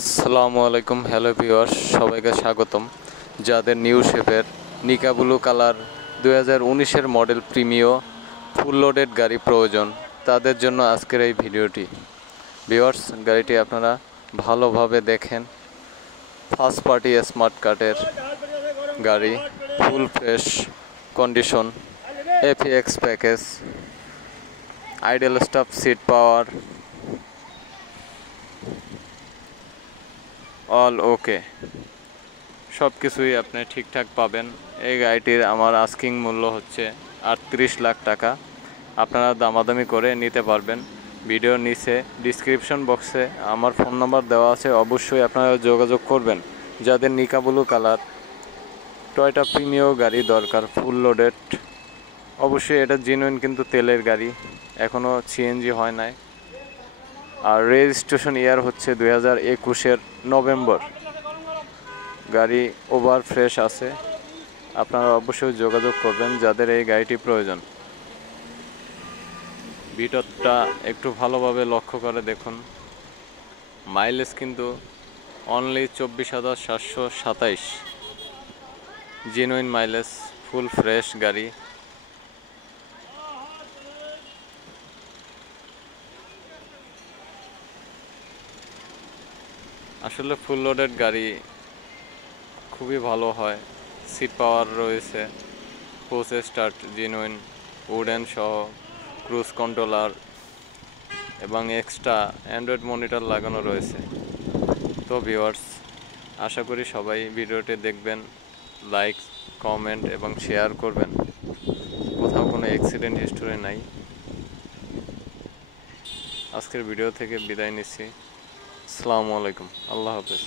আসসালামু আলাইকুম, hello viewers, সবাইকে স্বাগতম। যাদের নিউ শেপের নিকা blue colour 2019-এর model Premio full loaded গাড়ি প্রয়োজন, তাদের জন্য আজকের এই ভিডিওটি। ভিউয়ার্স, গাড়িটি আপনারা ভালোভাবে দেখেন। ফার্স্ট পার্টি স্মার্ট কার্ডের গাড়ি, full fresh condition, FX package, idle stop seat power, all okay, সব কিছুই আপনি ঠিকঠাক পাবেন। এই গাড়িটির আমার আস্কিং মূল্য হচ্ছে 38 লাখ টাকা। আপনারা দামাদামি করে নিতে পারবেন। ভিডিওর নিচে ডিসক্রিপশন বক্সে আমার ফোন নাম্বার দেওয়া আছে, অবশ্যই আপনারা যোগাযোগ করবেন। যাদের নিকা ব্লু কালার টয়োটা প্রিমিও গাড়ি দরকার ফুল লোডেড, অবশ্যই এটা জেনুইন কিন্তু তেলের গাড়ি, এখনও সিএনজি হয় নাই। আর রেজিস্ট্রেশন ইয়ার হচ্ছে 2021-এর নভেম্বর। গাড়ি ওভার ফ্রেশ আছে, আপনারা অবশ্যই যোগাযোগ করবেন যাদের এই গাড়িটি প্রয়োজন। ভিতরটা একটু ভালোভাবে লক্ষ্য করে দেখুন। মাইলেজ কিন্তু only 24,727, genuine mileage, full fresh গাড়ি। আসলে ফুল লোডেড গাড়ি খুবই ভালো হয়। সিট পাওয়ার রয়েছে, পুশ স্টার্ট জেনুইন, উডেন সহ, ক্রুজ কন্ট্রোলার এবং এক্সট্রা অ্যান্ড্রয়েড মনিটর লাগানো রয়েছে। তো ভিউয়ার্স, আশা করি সবাই ভিডিওটি দেখবেন, লাইক, কমেন্ট এবং শেয়ার করবেন। কোথাও কোনো অ্যাক্সিডেন্ট হিস্টোরি নাই। আজকের ভিডিও থেকে বিদায় নিচ্ছি। আসসালামু আলাইকুম, আল্লাহ হাফেজ।